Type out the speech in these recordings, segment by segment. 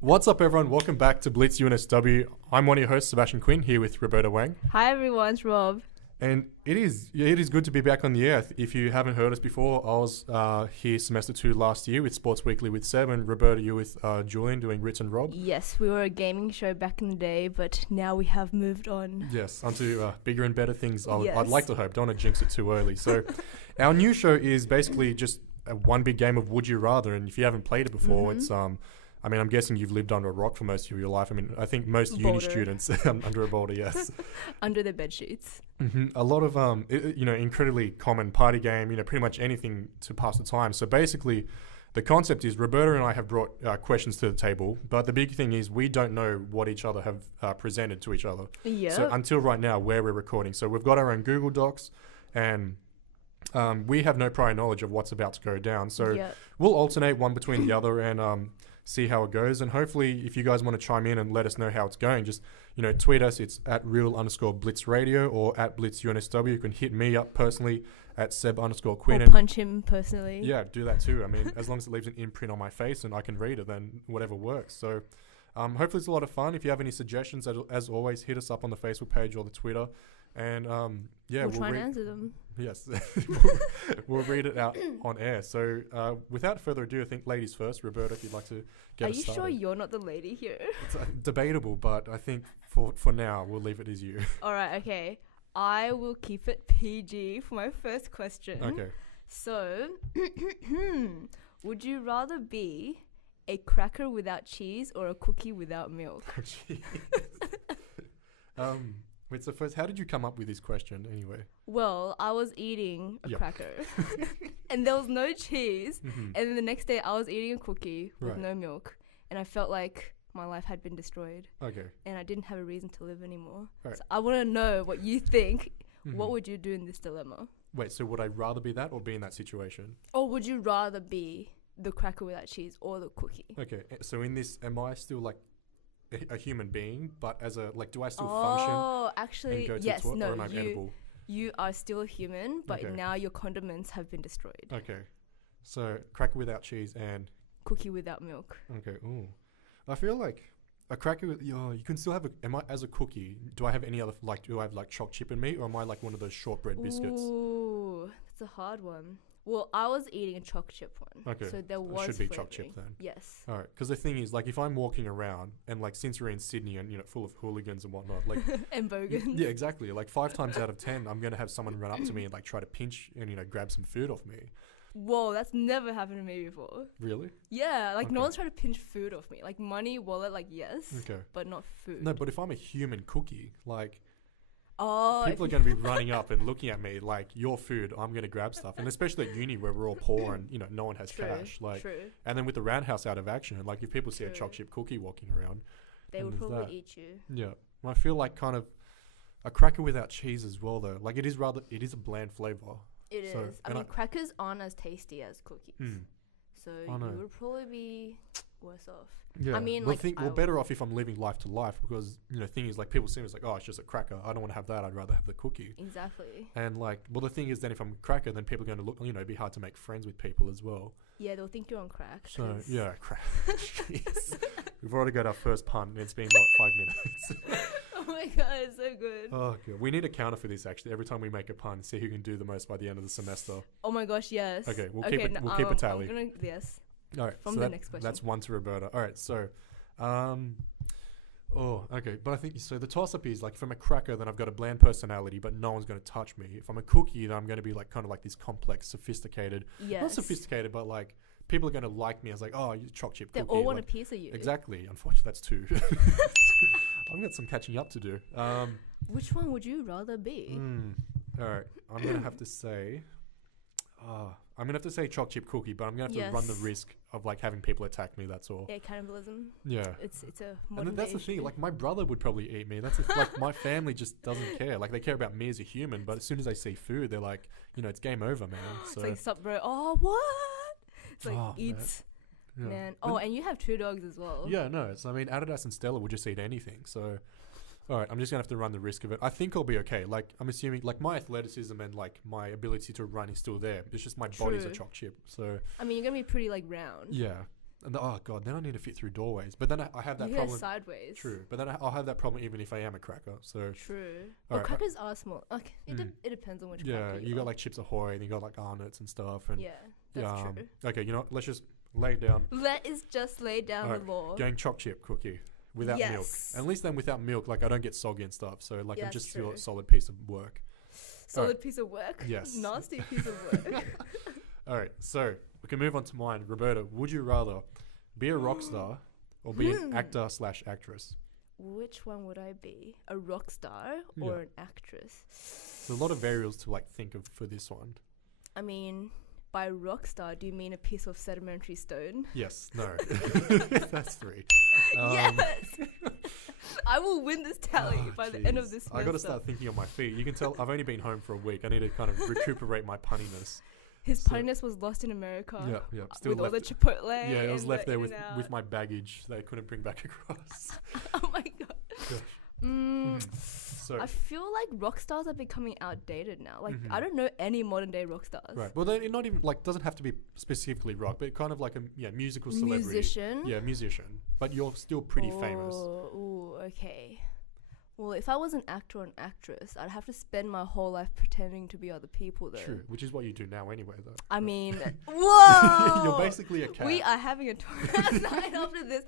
What's up, everyone? Welcome back to Blitz UNSW. I'm one of your hosts, Sebastian Quinn, here with Roberta Wang. Hi everyone, it's Rob. And it is good to be back on the air. If you haven't heard us before, I was here semester 2 last year with Sports Weekly with Seb, and Roberta, you with Julian doing Ritz and Rob. Yes, we were a gaming show back in the day, but now we have moved on. Yes, onto bigger and better things. I'd Yes. like to hope. Don't want to jinx it too early. So our new show is basically just one big game of Would You Rather. And if you haven't played it before, it's... I'm guessing you've lived under a rock for most of your life. I mean, I think most uni students under a boulder, yes. Under the bed sheets. A lot of, incredibly common party game, pretty much anything to pass the time. So basically, the concept is Roberta and I have brought questions to the table, but the big thing is we don't know what each other have presented to each other. Yeah. So until right now, where we're recording. So we've got our own Google Docs, and we have no prior knowledge of what's about to go down. So we'll alternate one between the other and... see how it goes, and hopefully if you guys want to chime in and let us know how it's going, just tweet us. It's at @real_blitzradio or at @blitzUNSW. You can hit me up personally at Seb_Quinn. Or punch him personally. Yeah, do that too. I mean, as long as it leaves an imprint on my face and I can read it, then whatever works. So hopefully it's a lot of fun. If you have any suggestions, as always, hit us up on the Facebook page or the Twitter, and we'll try and answer them. Yes, we'll read it out on air. So without further ado, I think ladies first. Roberta, if you'd like to get us started. Are you sure you're not the lady here? It's debatable, but I think for now, we'll leave it as you. All right, okay. I will keep it PG for my first question. Okay. So, would you rather be a cracker without cheese or a cookie without milk? Wait, so first, how did you come up with this question anyway? Well, I was eating a cracker and there was no cheese. And then the next day I was eating a cookie with no milk, and I felt like my life had been destroyed. Okay. And I didn't have a reason to live anymore. Right. So I want to know what you think. What would you do in this dilemma? Wait, so would I rather be that or be in that situation? Or would you rather be the cracker without cheese or the cookie? Okay, so in this, am I still like a human being, but as a do I still function? Oh, actually, and go to yes, the toilet, no, or am I edible? You are still a human, but now your condiments have been destroyed. Okay, so cracker without cheese and cookie without milk. Okay, ooh, I feel like a cracker with you can still have am I as a cookie? Do I have any other do I have like choc chip in me, or am I like one of those shortbread biscuits? Ooh, that's a hard one. Well, I was eating a choc chip one. Okay. So there was should be choc chip then. Yes. All right. Because the thing is, if I'm walking around and since we're in Sydney and full of hooligans and whatnot, and bogans. Yeah, exactly. 5 times out of 10, I'm gonna have someone run up to me and try to pinch and grab some food off me. Whoa, that's never happened to me before. Really? Yeah, no one's tried to pinch food off me. Money, wallet, yes. Okay. But not food. No, but if I'm a human cookie, oh, people are going to be running up and looking at me like, your food, I'm going to grab stuff. And especially at uni where we're all poor and, no one has cash. True. And then with the roundhouse out of action, if people see a choc chip cookie walking around, they would probably eat you. Yeah. I feel like kind of a cracker without cheese as well, though. It is a bland flavor. It is. I mean, crackers aren't as tasty as cookies. So you would probably be worse off. Yeah. I mean, better off if I'm living life to life, because thing is people see me as oh, it's just a cracker. I don't want to have that. I'd rather have the cookie. Exactly. And the thing is, then if I'm a cracker, then people are going to look. It'd be hard to make friends with people as well. Yeah, they'll think you're on crack. So yeah, crack. Jeez. We've already got our first pun. It's been 5 minutes. Oh my god, it's so good. Oh god, we need a counter for this actually. Every time we make a pun, see who can do the most by the end of the semester. Oh my gosh, yes. Okay, we'll keep a tally. Yes. All right. From the next question. That's one to Roberta. All right. So, okay. But I think so. The toss up is if I'm a cracker, then I've got a bland personality, but no one's going to touch me. If I'm a cookie, then I'm going to be kind of this complex, sophisticated. Yes. Not sophisticated, but people are going to like me as oh, you choc chip cookie. They all want a piece of you. Exactly. Unfortunately, that's 2. I've got some catching up to do. Which one would you rather be? All right. I'm going to have to say... I'm going to have to say choc chip cookie, but I'm going to have to run the risk of having people attack me, that's all. Yeah, cannibalism. Yeah. It's a modern And that's the thing, my brother would probably eat me. That's my family just doesn't care. They care about me as a human, but as soon as they see food, they're it's game over, man. So. It's sup bro, oh what? It's eats. Man. Oh, and you have 2 dogs as well. Yeah, no. Adidas and Stella would just eat anything, so... All right, I'm just going to have to run the risk of it. I think I'll be okay. I'm assuming, my athleticism and, my ability to run is still there. It's just my body's a choc chip, so... I mean, you're going to be pretty, round. Yeah. And oh god, then I need to fit through doorways. But then I have that problem. Sideways. True, but then I'll have that problem even if I am a cracker. So true. Well, crackers are small. Okay, it depends on which. Yeah, you got like Chips Ahoy, and you got like Arnott's and stuff. And that's true. Okay, you know what? Let's just lay down. Let us just lay down the law. Going choc chip cookie without milk. And at least then without milk, like I don't get soggy and stuff. So like I'm just still a solid piece of work. Solid piece of work. Yes. Nasty piece of work. All right, so we can move on to mine. Roberta, would you rather be a rock star or be an actor/actress? Which one would I be? A rock star or an actress? There's a lot of variables to like think of for this one. I mean, by rock star, do you mean a piece of sedimentary stone? Yes. No. That's 3. Yes. I will win this tally by the end of this semester. I got to start thinking on my feet. You can tell I've only been home for a week. I need to kind of recuperate my punniness. His punniness was lost in America. Yeah. Still with all the Chipotle. Yeah, it was left there with my baggage that I couldn't bring back across. Oh my god. So I feel like rock stars are becoming outdated now. Like I don't know any modern day rock stars. Right. Well, they're not even like doesn't have to be specifically rock, but kind of like a musical celebrity. Musician. Yeah, musician. But you're still pretty famous. Ooh, okay. Well, if I was an actor or an actress, I'd have to spend my whole life pretending to be other people, though. True, which is what you do now anyway, though. I mean, whoa! You're basically a cat. We are having a talk night after this.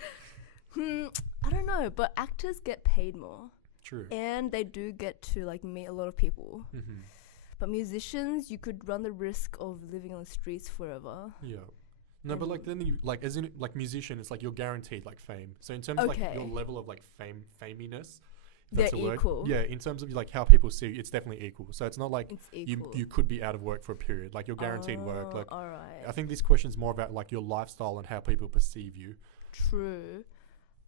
I don't know, but actors get paid more. True. And they do get to, like, meet a lot of people. But musicians, you could run the risk of living on the streets forever. Yeah. No, but like then you like as in like musician, it's like you're guaranteed like fame. So in terms of like your level of like faminess, they're equal. Yeah, in terms of like how people see you, it's definitely equal. So it's not like you could be out of work for a period. Like you're guaranteed work. Like all right. I think this question's more about like your lifestyle and how people perceive you. True.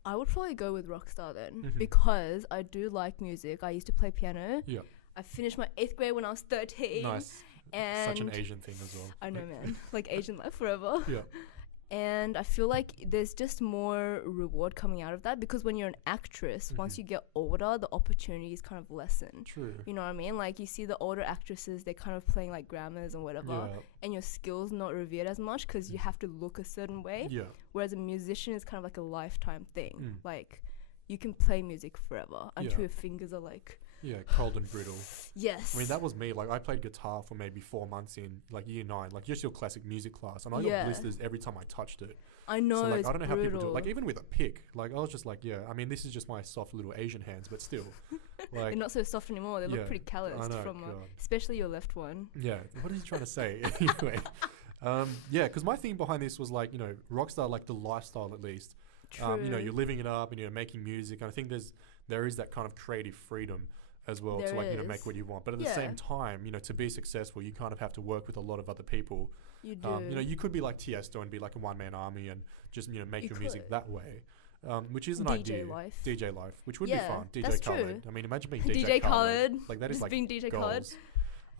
I would probably go with rockstar then because I do like music. I used to play piano. Yeah. I finished my 8th grade when I was 13. Nice. And such an Asian thing as well. I know, man. Like Asian life forever. Yeah. And I feel like there's just more reward coming out of that because when you're an actress, once you get older, the opportunities kind of lessen. True. You know what I mean? Like you see the older actresses, they're kind of playing like grammars and whatever, and your skills not revered as much because you have to look a certain way. Yeah. Whereas a musician is kind of like a lifetime thing. Like you can play music forever until your fingers are like... Yeah, cold and brittle. Yes. I mean, that was me. Like, I played guitar for maybe 4 months in, like, year 9. Like, just your classic music class. And I got blisters every time I touched it. I know, so, like, it's I don't know how brutal. people do it. Like, even with a pick. Like, I was just like, I mean, this is just my soft little Asian hands, but still. Like, they're not so soft anymore. They look pretty calloused from... especially your left one. Yeah. What are you trying to say? Anyway. Because my thing behind this was, like, you know, rockstar, like, the lifestyle at least. True. You know, you're living it up and you're making music. And I think there is that kind of creative freedom as well to like, you know, make what you want. But at the same time, you know, to be successful, you kind of have to work with a lot of other people. You do. You know, you could be like Tiesto and be like a one-man army and just, you know, make your music that way. Which is an idea. DJ life, which would be fun. DJ Khaled. True. I mean, imagine being DJ Khaled. Like that is like being DJ Khaled.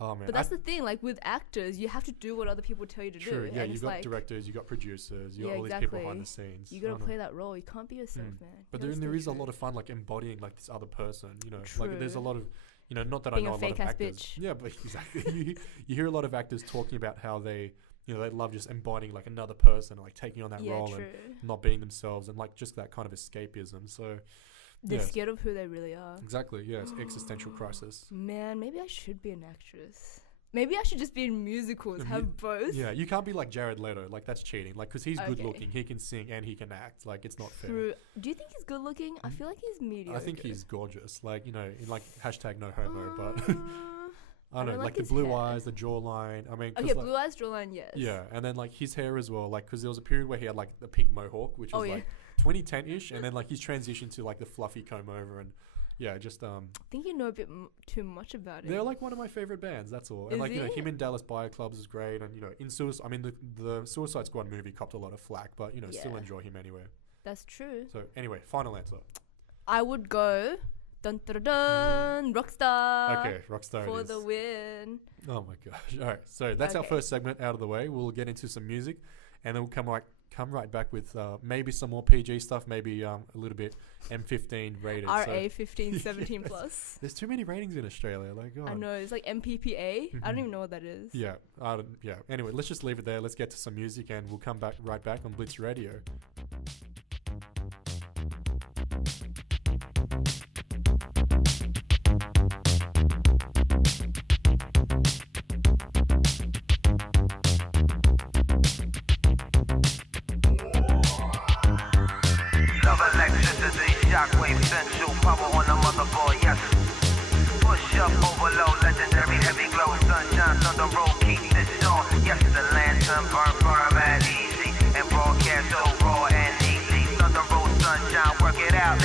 Oh, man. But that's the thing, like with actors, you have to do what other people tell you to do. True, yeah, you've got directors, you've got producers, you've got all these people behind the scenes. You gotta play that role. You can't be yourself, man. But there is a lot of fun, like embodying like this other person, you know. True. Like there's a lot of, you know, not that being I know a lot of actors. Bitch. Yeah, but exactly. you hear a lot of actors talking about how they, you know, they love just embodying like another person, like taking on that role and not being themselves and like just that kind of escapism. So they're scared of who they really are. Exactly, yeah, it's existential crisis. Man, maybe I should be an actress. Maybe I should just be in musicals, have both. Yeah, you can't be like Jared Leto. Like, that's cheating. Like, because he's good looking. He can sing and he can act. Like, it's not fair. Do you think he's good looking? I feel like he's mediocre. I think he's gorgeous. Like, you know, in like hashtag no homo, but... I don't know, like the blue eyes, the jawline. I mean... Okay, like, blue eyes, jawline, yes. Yeah, and then like his hair as well. Like, because there was a period where he had like the pink mohawk, which was like 2010-ish. And then like he's transitioned to like the fluffy comb over and... Yeah, just I think you know a bit too much about it. They're like one of my favorite bands. That's all. And like you know, him in Dallas Buyer Clubs is great. And you know, in Suicide, I mean, the Suicide Squad movie copped a lot of flack, but you know, still enjoy him anyway. That's true. So anyway, final answer. I would go dun dun dun Rockstar. Okay, Rockstar for the win. Oh my gosh! All right, so that's our first segment out of the way. We'll get into some music, and then we'll come right back with maybe some more PG stuff, maybe a little bit M15 rated. RA 15, 17 yes. plus. There's too many ratings in Australia. Like, God. I know. It's like MPPA. I don't even know what that is. Yeah. Yeah. Anyway, let's just leave it there. Let's get to some music and we'll come back right back on Blitz Radio. Shockwave central power on the motherboard, yes. Push up, overload, legendary heavy glow, sunshine, thunder roll, keep this on. Yes, the lantern burn at easy, and broadcast so raw and easy. Thunder roll, sunshine, work it out.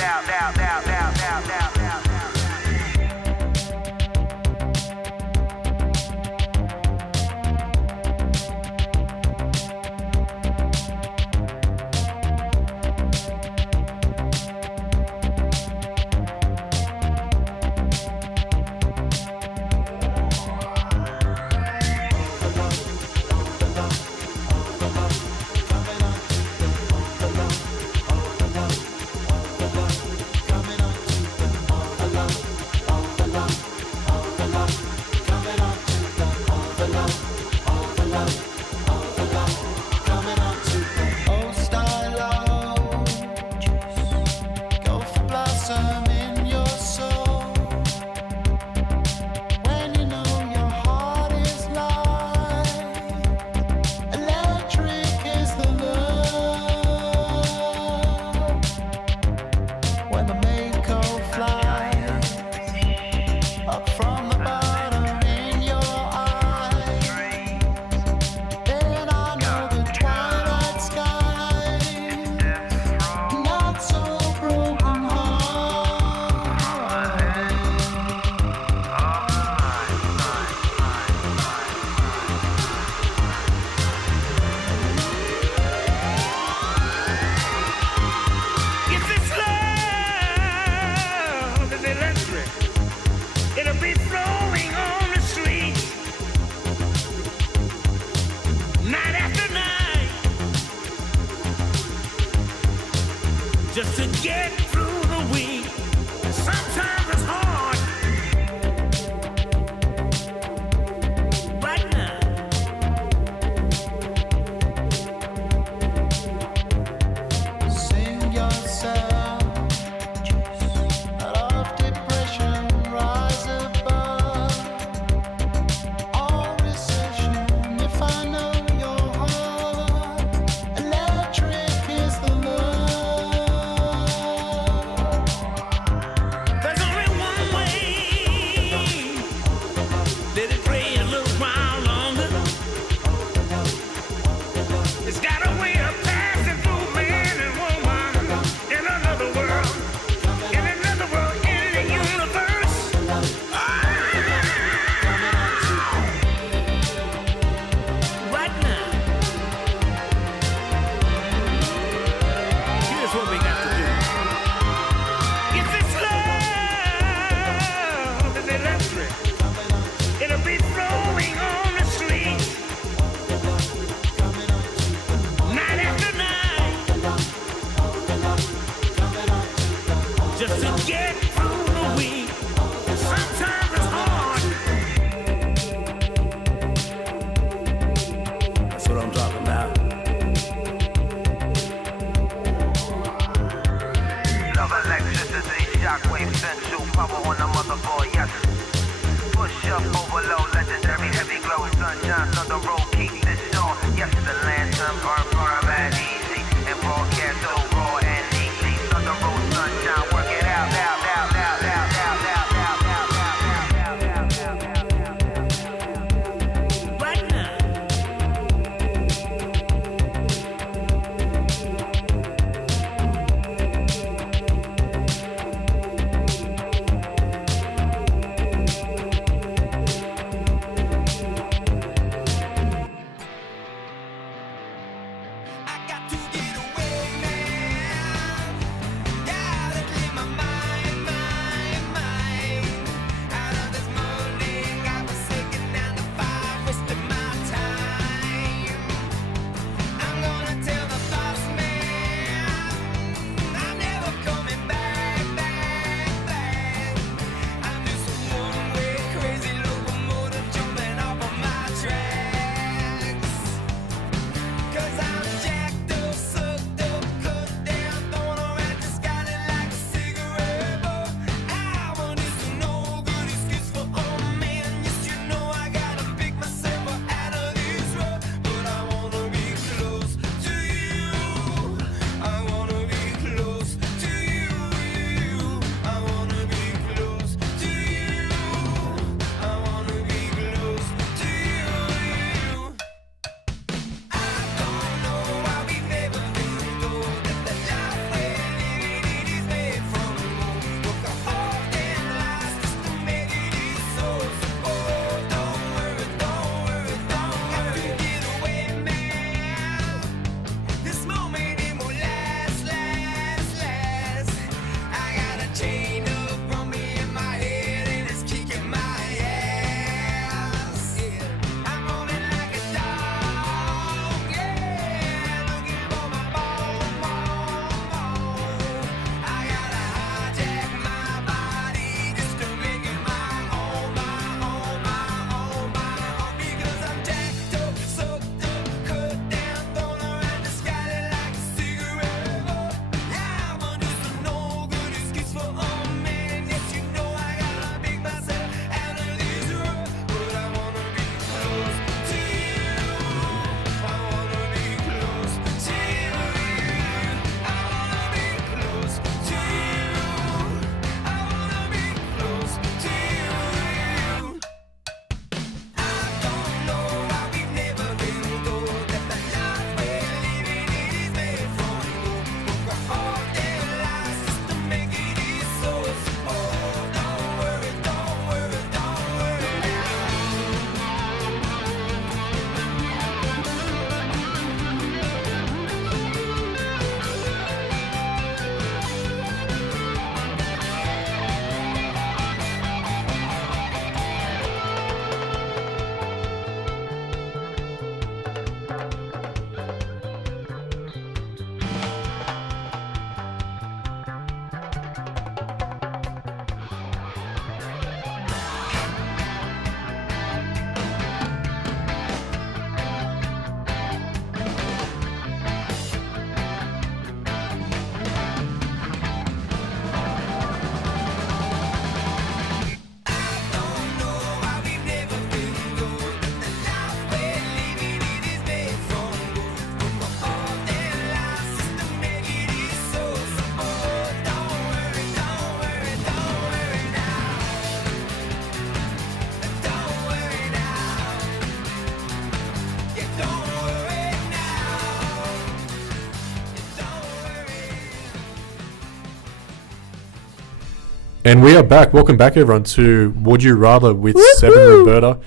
And we are back. Welcome back, everyone, to Would You Rather with Seb and Roberta.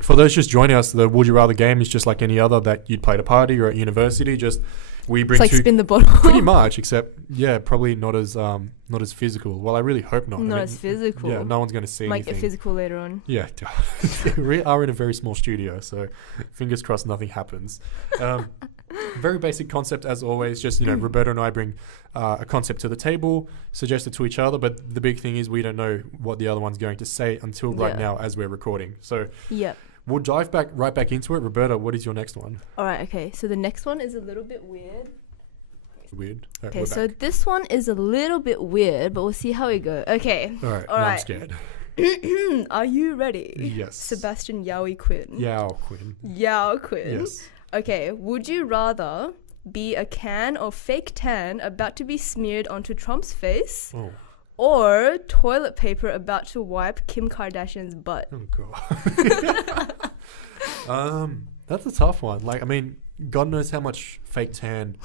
For those just joining us, the Would You Rather game is just like any other that you'd play at a party or at university. Just we bring it's like spin the bottle. Pretty much, except probably not as physical. Well, I really hope not. Not as physical. Yeah, no one's going to see Might anything. get physical later on. Yeah, we are in a very small studio, so fingers crossed nothing happens. Very basic concept as always. Just Roberta and I bring a concept to the table, suggest it to each other. But the big thing is we don't know what the other one's going to say until right now as we're recording. So we'll dive right back into it. Roberta, what is your next one? All right. Okay. So the next one is a little bit weird. Right, okay. So this one is a little bit weird, but we'll see how we go. Okay. All right. I'm scared. Are you ready? Yes. Sebastian Yowie Quinn. Yao Quinn. Yes. Okay, would you rather be a can of fake tan about to be smeared onto Trump's face or toilet paper about to wipe Kim Kardashian's butt? Oh, God. That's a tough one. Like, I mean, God knows how much fake tan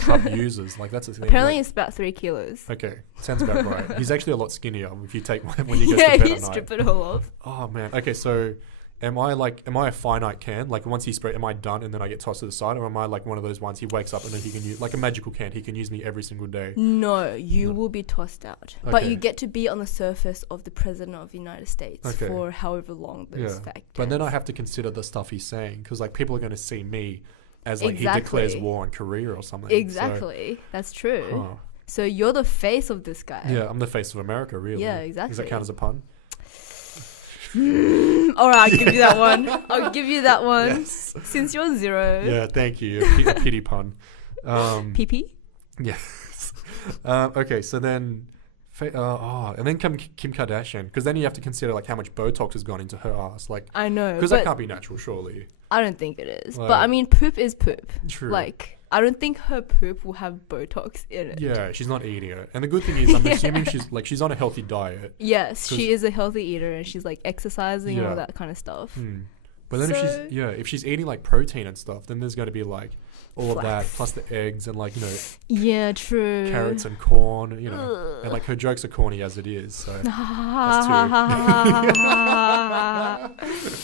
Trump uses. Like, that's the thing. Apparently, it's about 3 kilos. Okay, sounds about right. He's actually a lot skinnier if you take when you go to bed at night. Yeah, you strip it all off. Oh, man. Okay, so... Am I a finite can? Like once he's sprayed, am I done and then I get tossed to the side? Or am I like one of those ones he wakes up and then he can use, like a magical can, he can use me every single day? No, you will be tossed out. Okay. But you get to be on the surface of the President of the United States for however long those fact. But then I have to consider the stuff he's saying because like people are going to see me as like he declares war on Korea or something. Exactly. So, that's true. So you're the face of this guy. Yeah, I'm the face of America, really. Yeah, exactly. Does that count as a pun? All right, I'll give you that one. Yes. Since you're 0. Yeah, thank you. A pity pun. PP? Yes. Okay, so then... and then come Kim Kardashian, because then you have to consider like how much Botox has gone into her ass. Like, I know, because that can't be natural, surely. I don't think it is. Like, but I mean, poop is poop. True. Like, I don't think her poop will have Botox in it. Yeah, she's not eating it. And the good thing is, I'm assuming she's on a healthy diet. Yes, she is a healthy eater, and she's like exercising and all that kind of stuff. But then if she's eating like protein and stuff, then there's going to be like all of that plus the eggs and like yeah, true, carrots and corn, and like her jokes are corny as it is. So that's two.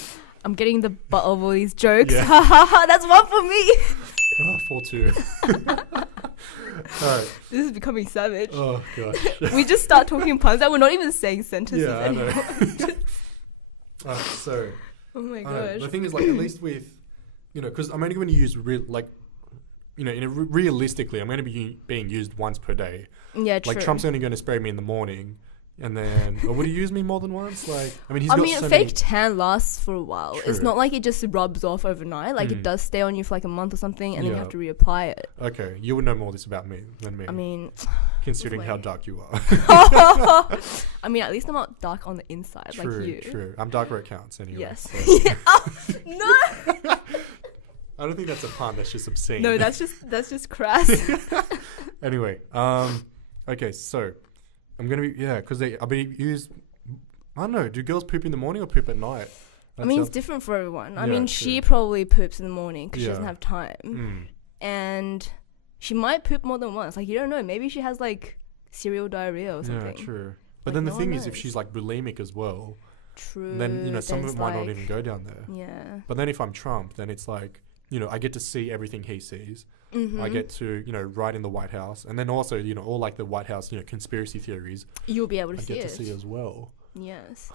I'm getting the butt of all these jokes. Yeah. That's one for me. 4-2. Alright. This is becoming savage. Oh gosh. We just start talking puns that we're not even saying sentences anymore. I know. So. Oh my gosh. The thing is, like, at least with, because I'm only going to use realistically, I'm going to be being used once per day. Yeah, true. Like Trump's only going to spray me in the morning. And then, or would he use me more than once? Like, I mean, fake tan lasts for a while. True. It's not like it just rubs off overnight. Like, it does stay on you for like a month or something, and then you have to reapply it. Okay, you would know more this about me than me. I mean, considering how dark you are. I mean, at least I'm not dark on the inside like you. True. I'm dark where it counts anyway. Yes. So. No. I don't think that's a pun. That's just obscene. No, that's just crass. Anyway, okay, so. I'm going to be, because I'll be used, I don't know, do girls poop in the morning or poop at night? I mean, it's different for everyone. I mean, she probably poops in the morning because she doesn't have time. And she might poop more than once. Like, you don't know. Maybe she has, like, cereal diarrhea or something. Yeah, true. But then the thing is, if she's, like, bulimic as well, then, some of it might not even go down there. Yeah. But then if I'm Trump, then it's like, I get to see everything he sees. I get to, write in the White House. And then also, all like the White House, conspiracy theories. You'll be able to see it. I get to see as well. Yes.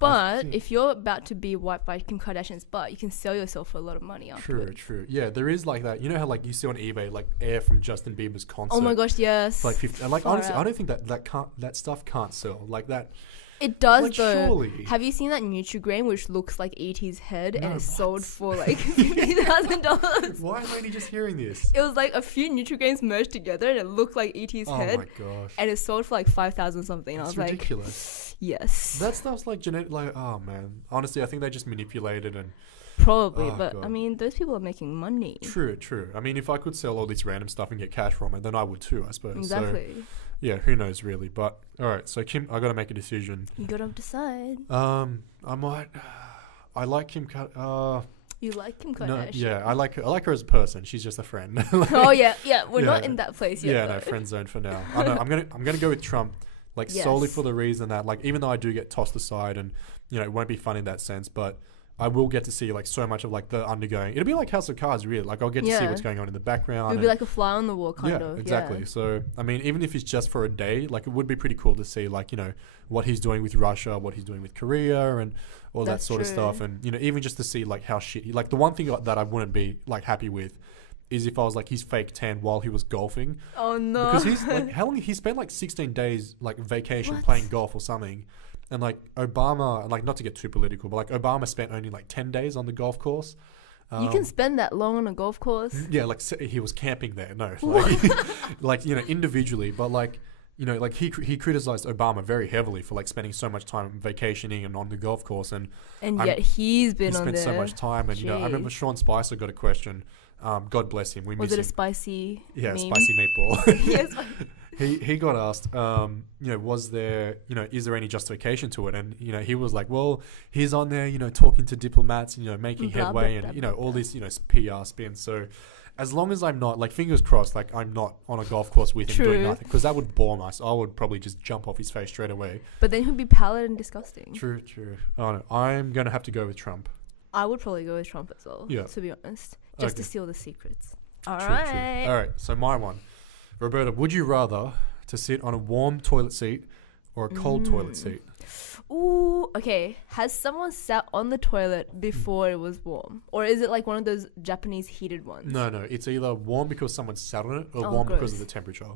But if you're about to be wiped by Kim Kardashian's butt, you can sell yourself for a lot of money afterwards. True. Yeah, there is like that. You know how like you see on eBay, like air from Justin Bieber's concert. Oh my gosh, yes. Like 50, and like honestly, I don't think that stuff can't sell. Like that. It does like, though. Surely. Have you seen that Nutri-Grain which looks like E.T.'s head and it's sold for like $50,000? Why am I only just hearing this? It was like a few Nutri-Grains merged together and it looked like E.T.'s head. Oh my gosh. And it's sold for like 5,000 something. That's I was ridiculous. Like, yes. That stuff's like genetic. Like, oh man. Honestly, I think they just manipulated and. Probably, but God. I mean, those people are making money. True. I mean, if I could sell all this random stuff and get cash from it, then I would too, I suppose. Exactly. So, yeah, who knows really? But all right, so Kim, I got to make a decision. You got to decide. I might. I like Kim. You like Kim Kardashian? No, yeah, I like her as a person. She's just a friend. Like, oh yeah. We're not in that place yet. Yeah, no, friend zone for now. I know. I'm gonna go with Trump like solely for the reason that like even though I do get tossed aside and you know it won't be fun in that sense, but I will get to see like so much of like the undergoing. It'll be like House of Cards, really. Like I'll get to see what's going on in the background. It'll be like a fly on the wall, kind of. Exactly. Yeah. So I mean, even if it's just for a day, like it would be pretty cool to see like you know what he's doing with Russia, what he's doing with Korea, and all that sort of stuff. And you know even just to see like how shit. Like the one thing that I wouldn't be like happy with is if I was like he's fake tan while he was golfing. Oh no! Because he's like how long he spent like 16 days like vacation playing golf or something. And like Obama, like not to get too political, but like Obama spent only like 10 days on the golf course. You can spend that long on a golf course? Yeah, like he was camping there. No, like, like you know, individually, but like you know, like he criticized Obama very heavily for like spending so much time vacationing and on the golf course, and yet he spent so much time. And you know, I remember Sean Spicer got a question. God bless him. Was it a spicy? Yeah, meme? Spicy meatball. Yes. He got asked, you know, was there, you know, is there any justification to it? And, you know, he was like, well, he's on there, you know, talking to diplomats, you know, making headway and, you know, all this, you know, PR spin. So as long as I'm not, like, fingers crossed, like, I'm not on a golf course with him doing nothing. Because that would bore me. So I would probably just jump off his face straight away. But then he'd be pallid and disgusting. True. Oh, no. I'm going to have to go with Trump. I would probably go with Trump as well, to be honest. Just to steal the secrets. All right. All right. So my one. Roberta, would you rather to sit on a warm toilet seat or a cold toilet seat? Ooh, okay. Has someone sat on the toilet before it was warm? Or is it like one of those Japanese heated ones? No. It's either warm because someone sat on it or warm because of the temperature.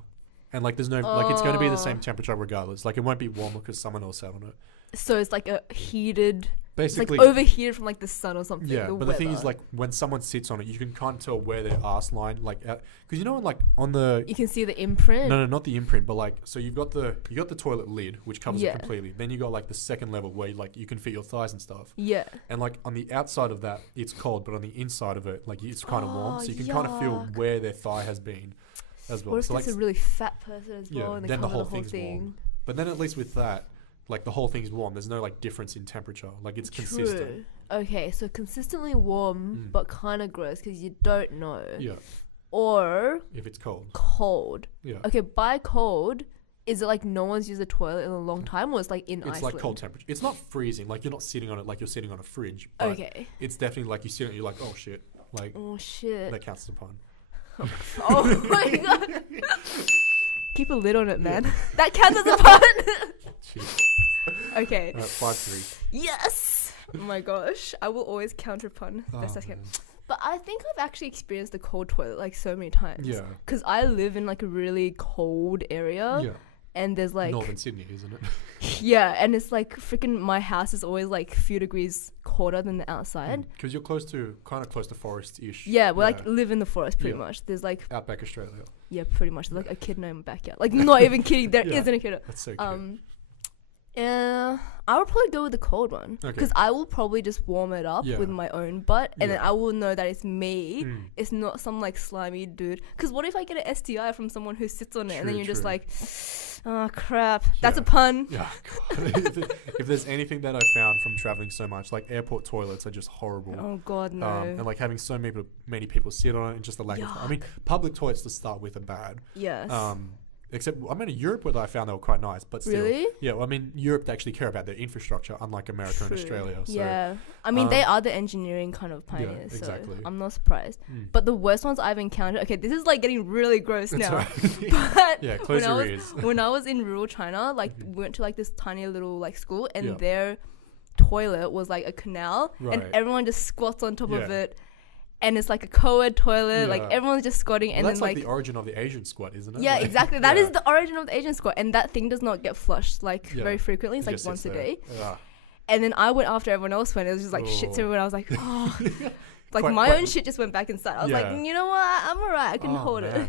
And like there's no, like it's going to be the same temperature regardless. Like it won't be warm because someone else sat on it. So it's like a heated... Basically, like overheated from like the sun or something. Yeah, but the thing is, like when someone sits on it, you can kind of tell where their arse line, like, because you know, like on the you can see the imprint. No, not the imprint, but like, so you got the toilet lid which covers it completely. Then you got like the second level where like you can fit your thighs and stuff. Yeah. And like on the outside of that, it's cold, but on the inside of it, like it's kind of warm, so you can kind of feel where their thigh has been, as well. Or if so it's a really fat person as well, and then the whole thing's warm. But then at least with that. Like the whole thing's warm. There's no like difference in temperature. Like it's consistent. Okay, so consistently warm, but kind of gross because you don't know. Yeah. Or if it's cold. Cold. Yeah. Okay, by cold, is it like no one's used a toilet in a long time, or it's like in Iceland? It's like cold temperature. It's not freezing. Like you're not sitting on it like you're sitting on a fridge. But okay. It's definitely like you sit on it. You're like, oh shit. Like. Oh shit. That counts as a pun. Oh my god. Keep a lid on it, man. That counts as a pun. Okay. 5-3. Yes. Oh my gosh. I will always counter pun best I can. But I think I've actually experienced the cold toilet like so many times. Yeah. Because I live in like a really cold area. Yeah. And there's like Northern Sydney, isn't it? Yeah, and it's like freaking my house is always like a few degrees colder than the outside. Because you're kind of close to forest-ish. Yeah, we like live in the forest pretty much. There's like Outback Australia. Yeah, pretty much. There's like a kid in my backyard. Like not even kidding, there isn't a kid. That's so cute. I would probably go with the cold one because I will probably just warm it up with my own butt, and then I will know that it's me. It's not some like slimy dude. Because what if I get an STI from someone who sits on it, and then you're just like, oh crap, that's a pun. Yeah. If there's anything that I found from traveling so much, like airport toilets are just horrible. Oh god, no. And like having so many people sit on it, and just the lack of. I mean, public toilets to start with are bad. Yes. Except, I mean, in Europe where I found they were quite nice, but still. Really? Yeah, well, I mean, Europe, they actually care about their infrastructure, unlike America and Australia. So, yeah. I mean, they are the engineering kind of pioneers, exactly. So I'm not surprised. But the worst ones I've encountered, okay, this is like getting really gross now. Right. But yeah, close your ears. When I was in rural China, like, we went to like this tiny little like school, and their toilet was like a canal, and everyone just squats on top of it. And it's like a co-ed toilet, like everyone's just squatting, and that's then like the origin of the Asian squat, isn't it? Yeah, exactly. That is the origin of the Asian squat, and that thing does not get flushed like very frequently. It's like once a day. Yeah. And then I went after everyone else went. It was just like shit everywhere. I was like, oh, like my own shit just went back inside. I was like, you know what? I'm alright. I can hold it.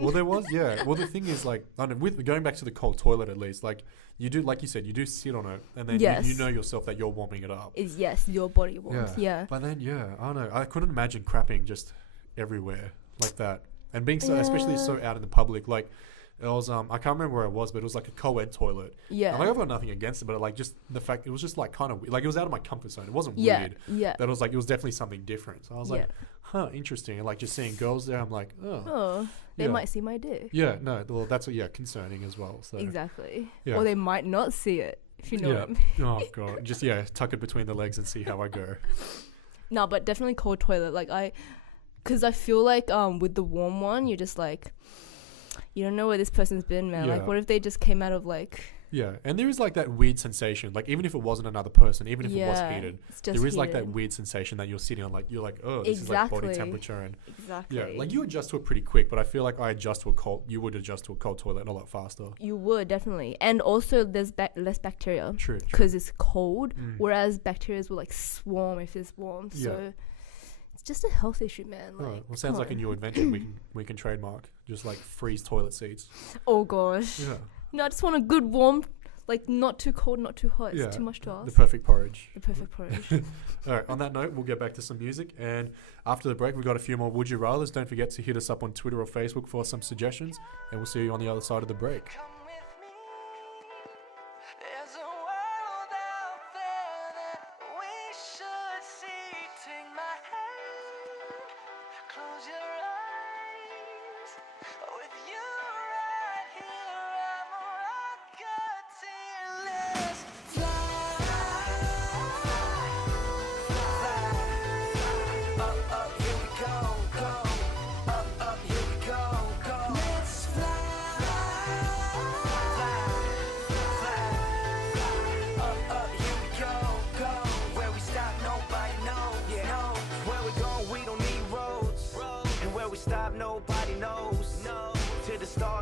Well, there was Well, the thing is, like, I don't know, with going back to the cold toilet, at least, like. You do, like you said, you do sit on it, and then you know yourself that you're warming it up. Your body warms. Yeah. But then, I don't know. I couldn't imagine crapping just everywhere like that, and being so, especially so out in the public. Like, It was I can't remember where it was, but it was like a co-ed toilet. Yeah. And like, I've got nothing against it, but like just the fact it was just like kind of like it was out of my comfort zone. It wasn't weird. Yeah. But it was like it was definitely something different. So I was like, huh, interesting. And like just seeing girls there, I'm like, they might see my dick. Yeah, no, well that's concerning as well. So exactly. Yeah. Or they might not see it, if you know what I mean. Oh god, just tuck it between the legs and see how I go. No, but definitely cold toilet. Like because I feel like with the warm one, you're just like, you don't know where this person's been, man. Like, what if they just came out of like... Yeah, and there is like that weird sensation. Like, even if it wasn't another person, even if it was heated, there is like that weird sensation that you're sitting on. Like, you're like, oh, this is like body temperature. And yeah, like you adjust to it pretty quick, but I feel like you would adjust to a cold toilet a lot faster. You would, definitely. And also there's less bacteria. True. Because it's cold, whereas bacteria will like swarm if it's warm. So it's just a health issue, man. Like, well, sounds like a new invention we can trademark. Just like freeze toilet seats. Oh gosh. Yeah. No, I just want a good warm, like not too cold, not too hot. It's too much to ask. The perfect porridge. All right, on that note, we'll get back to some music. And after the break, we've got a few more Would You Rathers. Don't forget to hit us up on Twitter or Facebook for some suggestions. And we'll see you on the other side of the break.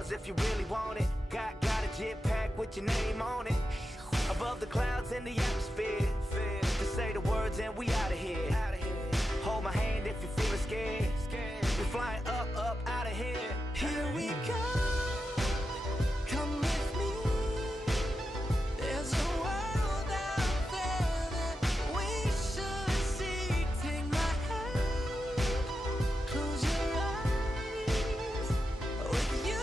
If you really want it, got a jet pack with your name on it. Above the clouds in the atmosphere, to say the words and we out of here. Hold my hand if you're feeling scared. We're flying up, out of here. Here we go. Come with me. There's a world out there that we should see. Take my hand, close your eyes. With you.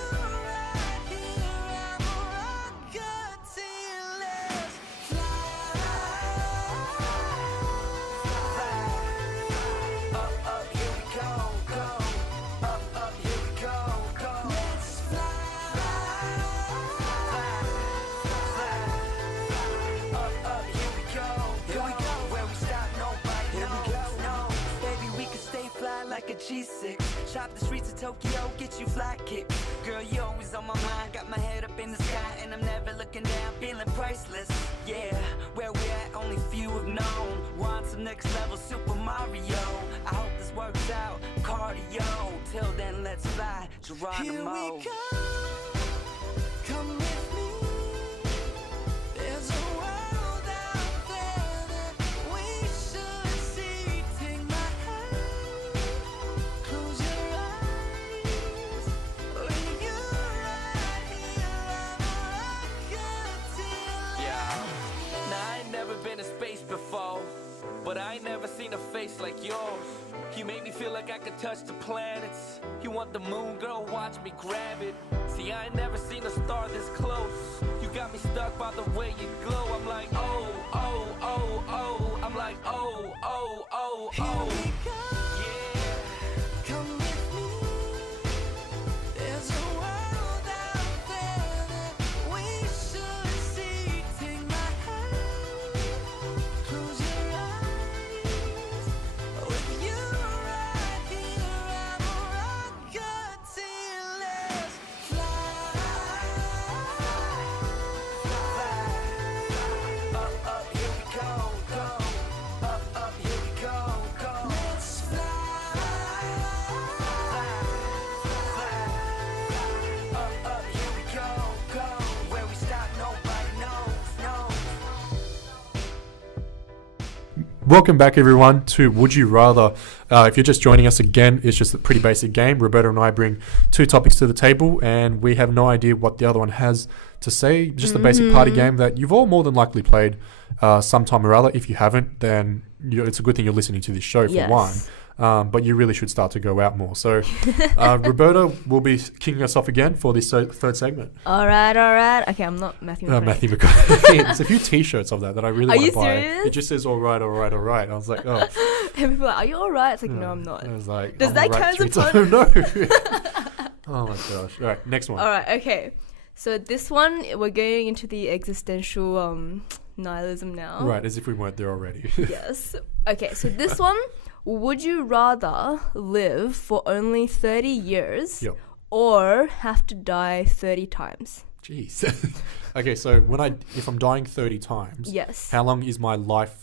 G6, shop the streets of Tokyo, get you fly kick. Girl, you always on my mind, got my head up in the sky, and I'm never looking down, feeling priceless. Yeah, where we at, only few have known. Want some next level Super Mario. I hope this works out, cardio. Till then, let's fly, Geronimo. Here we go, come with me. There's a world out there that we should see. Take my hand. But I ain't never seen a face like yours. You make me feel like I could touch the planets. You want the moon, girl, watch me grab it. See, I ain't never seen a star this close. You got me stuck by the way you glow. I'm like, oh, oh, oh, oh. I'm like, oh, oh, oh, oh. Here we go. Yeah. Come with me. There's a world out there that we should see. Take my hand. Close your eyes. With you right here, I'm a rocket till let's fly. Up, here we go, go. Up, here we go, go. Let's fly. Up, here we go, go. Where we stop, nobody knows, no. Welcome back, everyone, to Would You Rather. If you're just joining us again, it's just a pretty basic game. Roberta and I bring two topics to the table, and we have no idea what the other one has to say. Just a basic party game that you've all more than likely played sometime or other. If you haven't, then it's a good thing you're listening to this show, for one. but you really should start to go out more. So Roberta will be kicking us off again for this third segment. All right. Okay, I'm not Matthew McConaughey. Matthew McConaughey. There's a few T-shirts of that I really want to buy. Serious? It just says all right. I was like, oh. And people are like, are you all right? It's like, no, I'm not. I was like, does that count as a pun? Oh, no. Oh, my gosh. All right, next one. All right, okay. So this one, we're going into the existential nihilism now. Right, as if we weren't there already. Yes. Okay, so this one, would you rather live for only 30 years or have to die 30 times? Jeez. Okay, so if I'm dying 30 times, yes. How long is my life?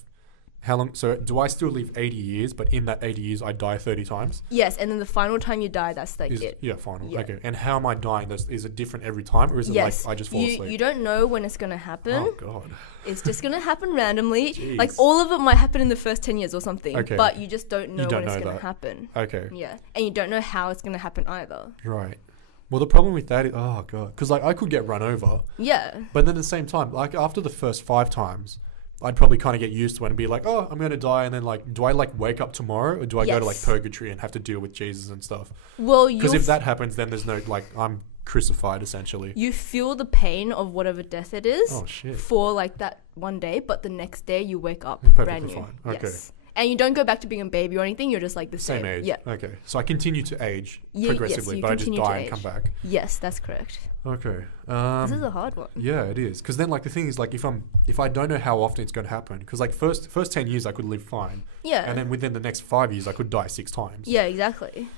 So do I still live 80 years, but in that 80 years I die 30 times? Yes, and then the final time you die, that's like it. Yeah, final. Yeah. Okay, and how am I dying? Is it different every time, or is it like I just fall asleep? You don't know when it's going to happen. Oh, God. It's just going to happen randomly. Jeez. Like, all of it might happen in the first 10 years or something, okay. But you just don't know when it's going to happen. Okay. Yeah, and you don't know how it's going to happen either. Right. Well, the problem with that is, oh, God, because like I could get run over. Yeah. But then at the same time, like after the first 5 times, I'd probably kind of get used to it and be like, oh, I'm going to die. And then like, do I like wake up tomorrow or do I go to like purgatory and have to deal with Jesus and stuff? Well, because if that happens, then there's no, like, I'm crucified essentially. You feel the pain of whatever death it is for like that one day, but the next day you wake up brand new. Fine. Okay. Yes. And you don't go back to being a baby or anything. You're just like the same age. Yeah. Okay. So I continue to age progressively, but I just die and come back. Yes, that's correct. Okay. This is a hard one. Yeah, it is. Because then, like, the thing is, like, if I don't know how often it's going to happen, because like first 10 years I could live fine. Yeah. And then within the next 5 years I could die 6 times. Yeah, exactly.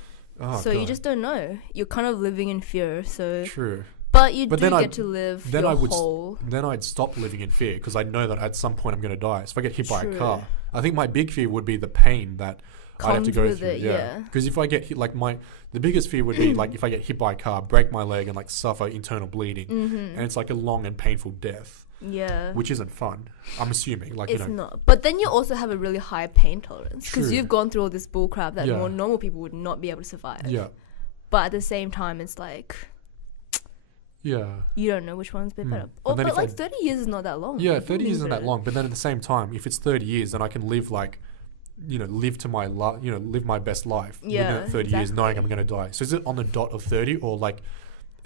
Oh, so God. You just don't know. You're kind of living in fear. So true. But you do get to live whole. Then I'd stop living in fear because I know that at some point I'm going to die. So if I get hit by a car, I think my big fear would be the pain that I'd have to go through. Yeah. Because if I get hit, like the biggest fear would be like if I get hit by a car, break my leg and like suffer internal bleeding. Mm-hmm. And it's like a long and painful death. Yeah. Which isn't fun. I'm assuming. Like, it's not. But then you also have a really high pain tolerance because you've gone through all this bull crap that more normal people would not be able to survive. Yeah. But at the same time, it's like... Yeah. You don't know which one's a bit better. But like 30 years is not that long. Yeah, 30 years isn't that long. But then at the same time, if it's 30 years, then I can live like, live to my live my best life within that 30 years knowing I'm going to die. So is it on the dot of 30 or like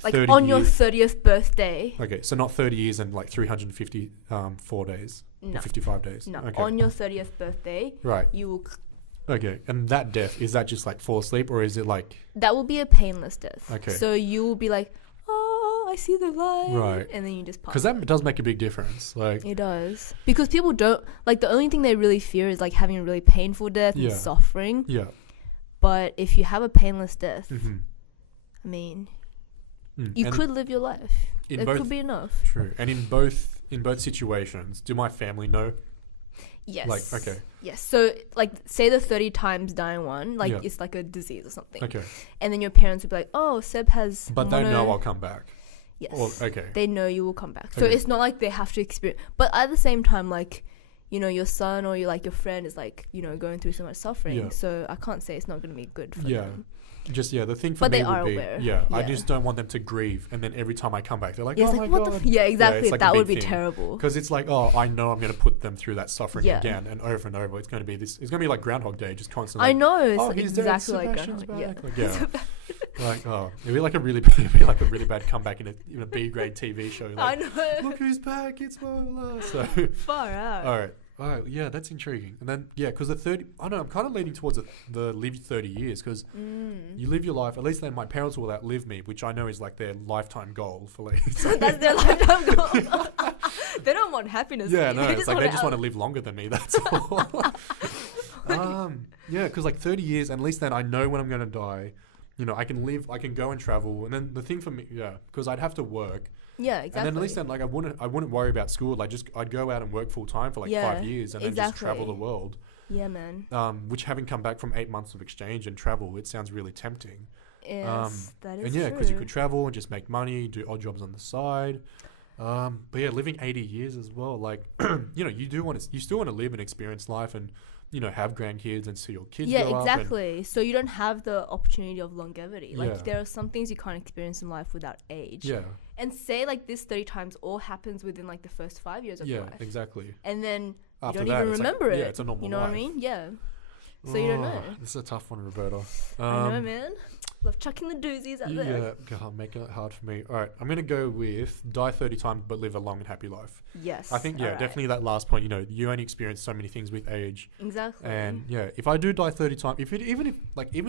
30 on your 30th birthday? Okay, so not 30 years and like 354 days. No. Or 55 days. No, okay. On your 30th birthday, right. You will... Okay, and that death, is that just like fall asleep or is it like... That will be a painless death. Okay. So you will be like... I see the light. Right. And then you just pass. Because that does make a big difference. Like it does. Because people don't... Like, the only thing they really fear is, like, having a really painful death and suffering. Yeah. But if you have a painless death, I mean, you could live your life. It could be enough. True. And in both situations, do my family know? Yes. Like, okay. Yes. So, like, say the 30 times dying one, like, it's like a disease or something. Okay. And then your parents would be like, oh, Seb has... But they know I'll come back. Yes. Or, okay. They know you will come back. So it's not like they have to experience... But at the same time, like, your son or your friend is, like, going through so much suffering. Yeah. So I can't say it's not going to be good for them. Just, the thing for me would be... Aware. Yeah, I just don't want them to grieve. And then every time I come back, they're like, oh, my God. Yeah, exactly. Like that would be terrible. Because it's like, I know I'm going to put them through that suffering again and over and over. It's going to be this... It's going to be like Groundhog Day, just constantly. I know. It's exactly like Groundhog Day. Like, it'd be like a really bad comeback in a B grade TV show. Like, I know. Look who's back! It's blah blah. So far out. All right, yeah, that's intriguing. And then because the 30, I don't know, I'm kind of leaning towards the live 30 years because you live your life. At least then my parents will outlive me, which I know is like their lifetime goal for like. That's their lifetime goal. They don't want happiness. Yeah, no, it's like they just want to live longer than me. That's all. Yeah, because like 30 years, and at least then I know when I'm gonna die. I can live, I can go and travel, and then the thing for me, because I'd have to work. Yeah, exactly. And then at least then, like, I wouldn't worry about school. Like, I'd go out and work full time for like 5 years, and then just travel the world. Yeah, man. Which having come back from 8 months of exchange and travel, it sounds really tempting. Yes, that is true. And because you could travel and just make money, do odd jobs on the side. But yeah, living 80 years as well. Like, you still want to live and experience life and. Have grandkids and see your kids grow up. Yeah, exactly. So you don't have the opportunity of longevity. Like, there are some things you can't experience in life without age. Yeah. And say, like, this 30 times all happens within, like, the first 5 years of your life. Yeah, exactly. And then after you don't even remember it. Yeah, it's a normal life. You know what I mean? Yeah. So you don't know. This is a tough one, Roberta. I know, man. Love chucking the doozies out there. Yeah, God, making it hard for me. All right, I'm going to go with die 30 times but live a long and happy life. Yes. I think, definitely that last point, you only experience so many things with age. Exactly. And, if I do die 30 times, even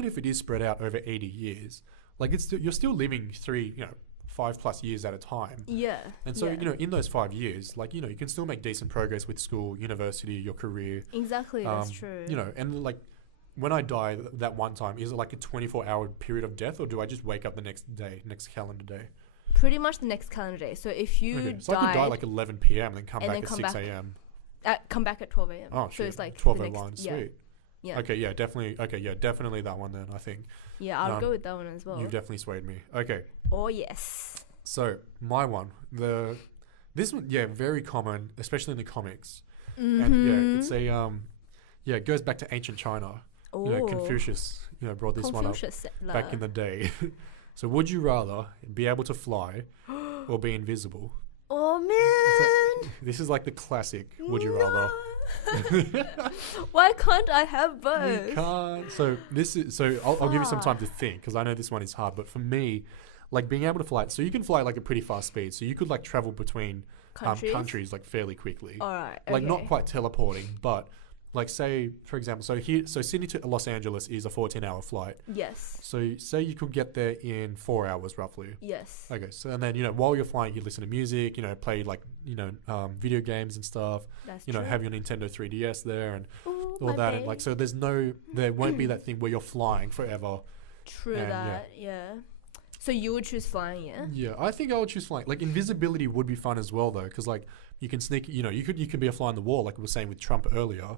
if it is spread out over 80 years, like, you're still living 5+ years at a time. Yeah. And so, in those 5 years, like, you can still make decent progress with school, university, your career. Exactly, that's true. And, like, when I die that one time, is it like a 24-hour period of death, or do I just wake up the next calendar day? Pretty much the next calendar day. So if you so I could die like 11 p.m. and then come back at 6 a.m. Come back at 12 a.m. Oh, so it's like 12:01. Sweet. Yeah. Okay, definitely. Okay, definitely that one then, I think. Yeah, I'll go with that one as well. You've definitely swayed me. Okay. Oh, yes. So, my one. This one, very common, especially in the comics. Mm-hmm. And, it's a, it goes back to ancient China. Oh. Confucius, brought this one up back in the day. So, would you rather be able to fly or be invisible? Oh, man. This is like the classic, would you rather? Why can't I have both? You can't. So I'll give you some time to think, because I know this one is hard. But for me, like, being able to fly, so you can fly like a pretty fast speed. So you could like travel between countries like fairly quickly. All right. Like not quite teleporting, but like say for example, so Sydney to Los Angeles is a 14-hour flight. Yes. So say you could get there in 4 hours roughly. Yes. Okay. So and then while you're flying, you listen to music, play like video games and stuff. That's true. Have your Nintendo 3DS there and Ooh, all that. And like so, there won't be that thing where you're flying forever. True that. Yeah. So you would choose flying, yeah? Yeah, I think I would choose flying. Like invisibility would be fun as well, though, because like you can sneak. You could be a fly on the wall, like we were saying with Trump earlier,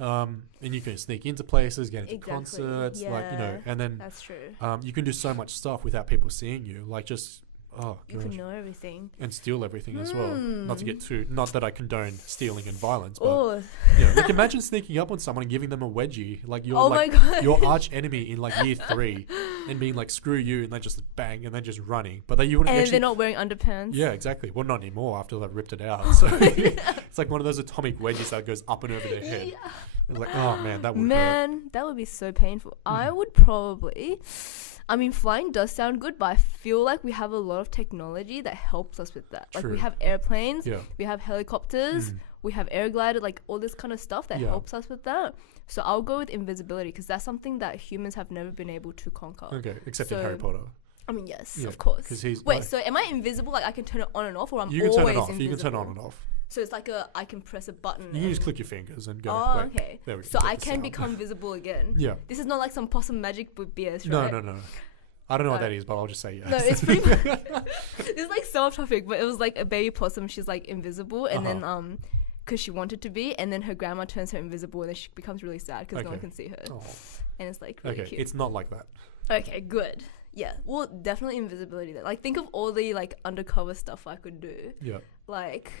and you can sneak into places, get into concerts, and then that's true. You can do so much stuff without people seeing you, like just. Oh, you can know everything and steal everything as well. Not that I condone stealing and violence, but like imagine sneaking up on someone and giving them a wedgie, like your arch enemy in like year 3, and being like screw you, and then just bang, and then just running. But you wouldn't. And they're not wearing underpants. Yeah, exactly. Well, not anymore after they've ripped it out. So it's like one of those atomic wedgies that goes up and over their head. Yeah. It's like, oh man, that would hurt. That would be so painful. I would probably. I mean, flying does sound good, but I feel like we have a lot of technology that helps us with that. Like, we have airplanes, we have helicopters, we have air glider, like all this kind of stuff that helps us with that. So I'll go with invisibility, because that's something that humans have never been able to conquer. Okay, except in Harry Potter. I mean, yes, of course. Wait, so am I invisible? Like, I can turn it on and off, or I'm always invisible? You can turn it on and off. So it's like I can press a button. You can just click your fingers and go. Oh, okay. There we go. So I can become visible again. Yeah. This is not like some possum magic with BS, right? No. I don't know what that is, but I'll just say yes. No, it's pretty much... It's like so off topic, but it was like a baby possum. She's like invisible, and then because she wanted to be, and then her grandma turns her invisible, and then she becomes really sad because no one can see her. Oh. And it's like really cute. It's not like that. Okay, good. Yeah, well, definitely invisibility then. Like, think of all the like undercover stuff I could do. Yeah. Like,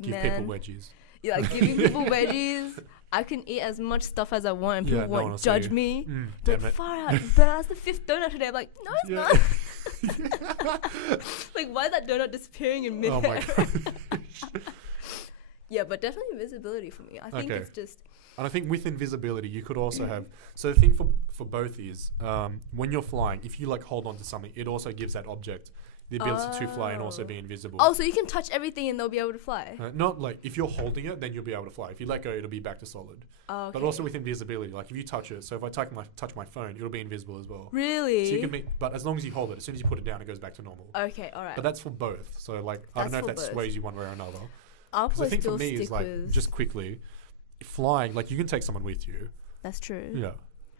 give people wedgies. Yeah, like giving people wedgies. I can eat as much stuff as I want, and people won't judge me. Like, far out. But that's the 5th donut today. I'm like, no, it's not. Like, why is that donut disappearing in midair? Oh my gosh. Yeah, but definitely invisibility for me. I think it's just... And I think with invisibility, you could also have... So the thing for both is, when you're flying, if you like hold on to something, it also gives that object the ability to fly and also be invisible. Oh, so you can touch everything and they'll be able to fly? Not like, if you're holding it, then you'll be able to fly. If you let go, it'll be back to solid. Oh, okay. But also with invisibility, like if you touch it, so if I touch my phone, it'll be invisible as well. Really? So you can but as long as you hold it, as soon as you put it down, it goes back to normal. Okay, alright. But that's for both. So like, I don't know if that sways you one way or another. I'll probably still stick is like, just quickly, flying, like you can take someone with you. That's true. Yeah.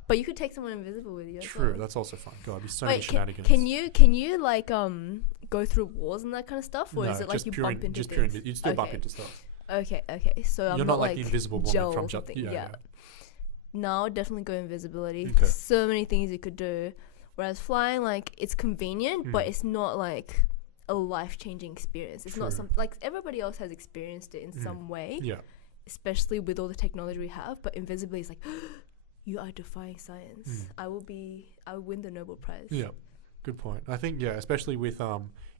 But you could take someone invisible with you as True, well. that's also fun. God, there's so many shenanigans. Can you like go through walls and that kind of stuff, or is it like you bump into things? You still bump into stuff. Okay. So you're I'm not like the invisible woman from something. Yeah. No, definitely go invisibility. Okay. So many things you could do. Whereas flying, like, it's convenient, but it's not like a life-changing experience. It's not something like everybody else has experienced it in some way. Yeah. Especially with all the technology we have, but invisibility is like, you are defying science. I will win the Nobel Prize. Yeah. Good point. I think, especially with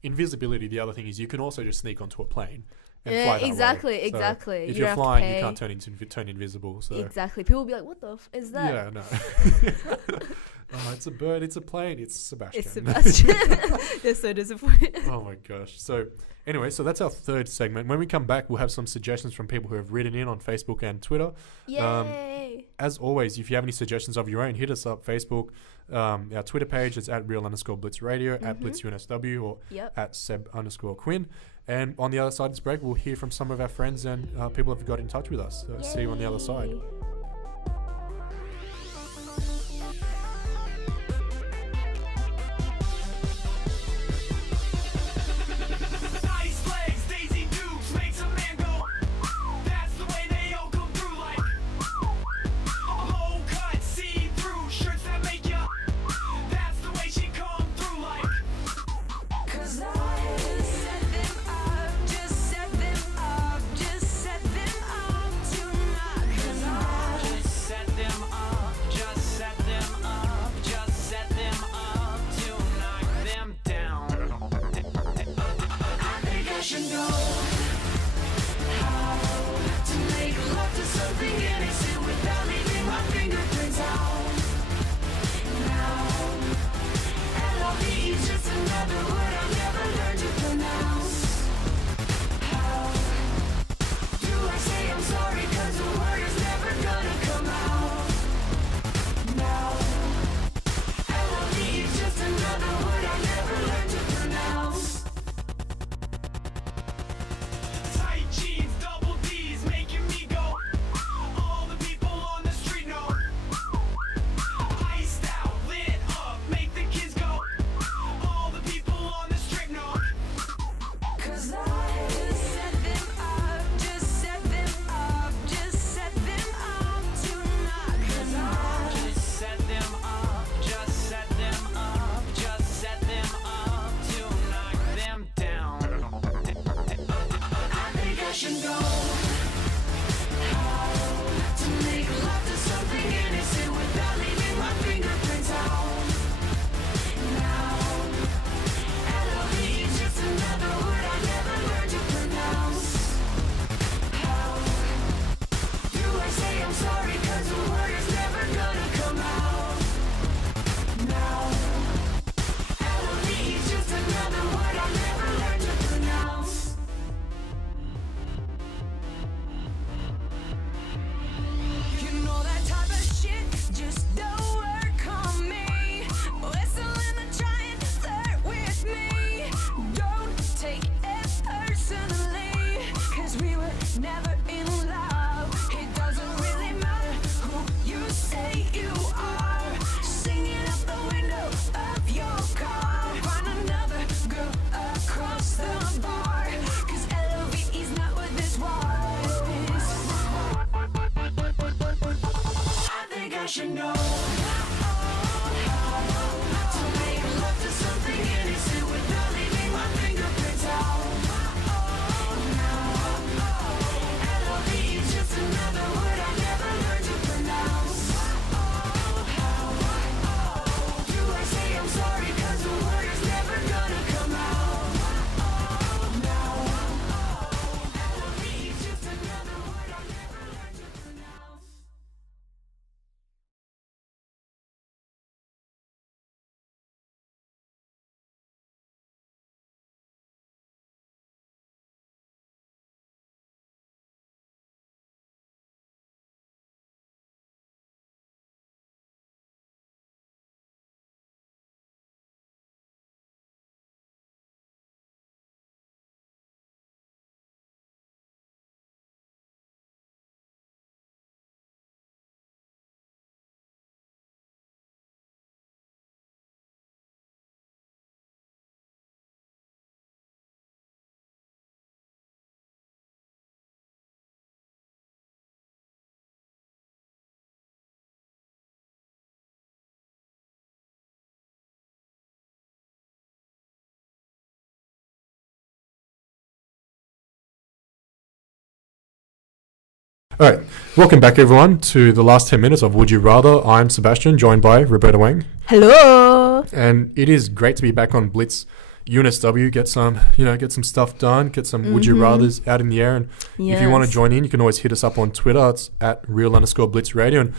invisibility, the other thing is you can also just sneak onto a plane and fly that exactly, way. exactly. So if you're flying, you can't turn invisible. So exactly. People will be like, "What the is that?" Yeah, no. Oh, it's a bird. It's a plane. It's Sebastian. It's Sebastian. They're so disappointed. Oh my gosh. So anyway, so that's our third segment. When we come back, we'll have some suggestions from people who have written in on Facebook and Twitter. Yay! As always, if you have any suggestions of your own, hit us up. Facebook, our Twitter page is at @real_Blitz Radio, at BlitzUNSW, or at Seb_Quinn. And on the other side of this break, we'll hear from some of our friends and people who have got in touch with us. So see you on the other side. All right, welcome back everyone to the last 10 minutes of Would You Rather. I'm Sebastian, joined by Roberta Wang. Hello. And it is great to be back on Blitz UNSW, get some stuff done, get some would you rathers out in the air. And if you want to join in, you can always hit us up on Twitter. It's at @real_Blitz Radio, and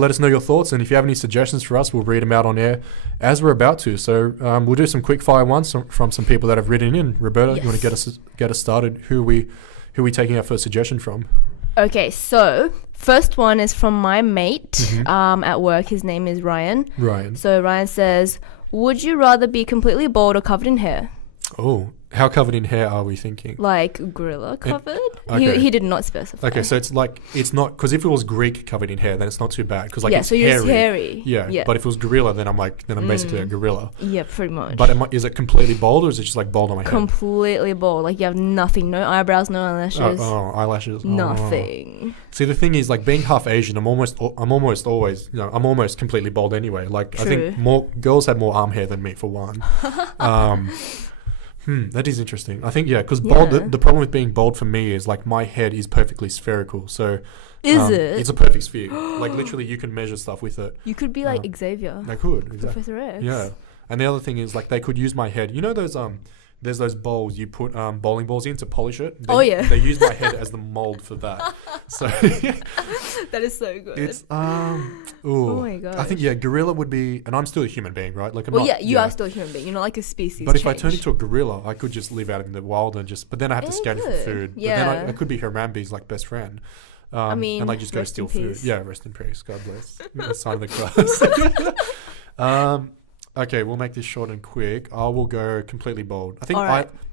let us know your thoughts. And if you have any suggestions for us, we'll read them out on air as we're about to. So we'll do some quick fire ones from some people that have written in. Roberta, you want to get us started? Who are we taking our first suggestion from? Okay, so first one is from my mate at work. His name is Ryan. So Ryan says, would you rather be completely bald or covered in hair? Oh, how covered in hair are we thinking? Like gorilla covered? He did not specify. Okay, so it's not, because if it was Greek covered in hair, then it's not too bad. Because it's so hairy. you're hairy. Yeah, but if it was gorilla, then I'm basically a gorilla. Yeah, pretty much. But is it completely bald, or is it just like bald on my head? Completely bald. Like you have nothing, no eyebrows, no eyelashes. Eyelashes. Nothing. See, the thing is, like being half Asian, I'm almost always, I'm almost completely bald anyway. Like True. I think more girls have more arm hair than me for one. That is interesting. I think, because bald, the problem with being bald for me is like my head is perfectly spherical. So is it? It's a perfect sphere. Like literally you can measure stuff with it. You could be like Xavier. They could. Exactly. Professor X. Yeah. And the other thing is like they could use my head. You know those there's those bowls you put bowling balls in to polish it. They use my head as the mold for that. So that is so good. It's oh my god. I think gorilla would be, and I'm still a human being, right? Like you are still a human being. You're not like a species. But if I turned into a gorilla, I could just live out in the wild but then I have to scan for food. Yeah. But then I could be Harambe's like best friend. And like just go steal food. Yeah, rest in peace. God bless. Sign of the cross. Okay, we'll make this short and quick. I will go completely bald. I think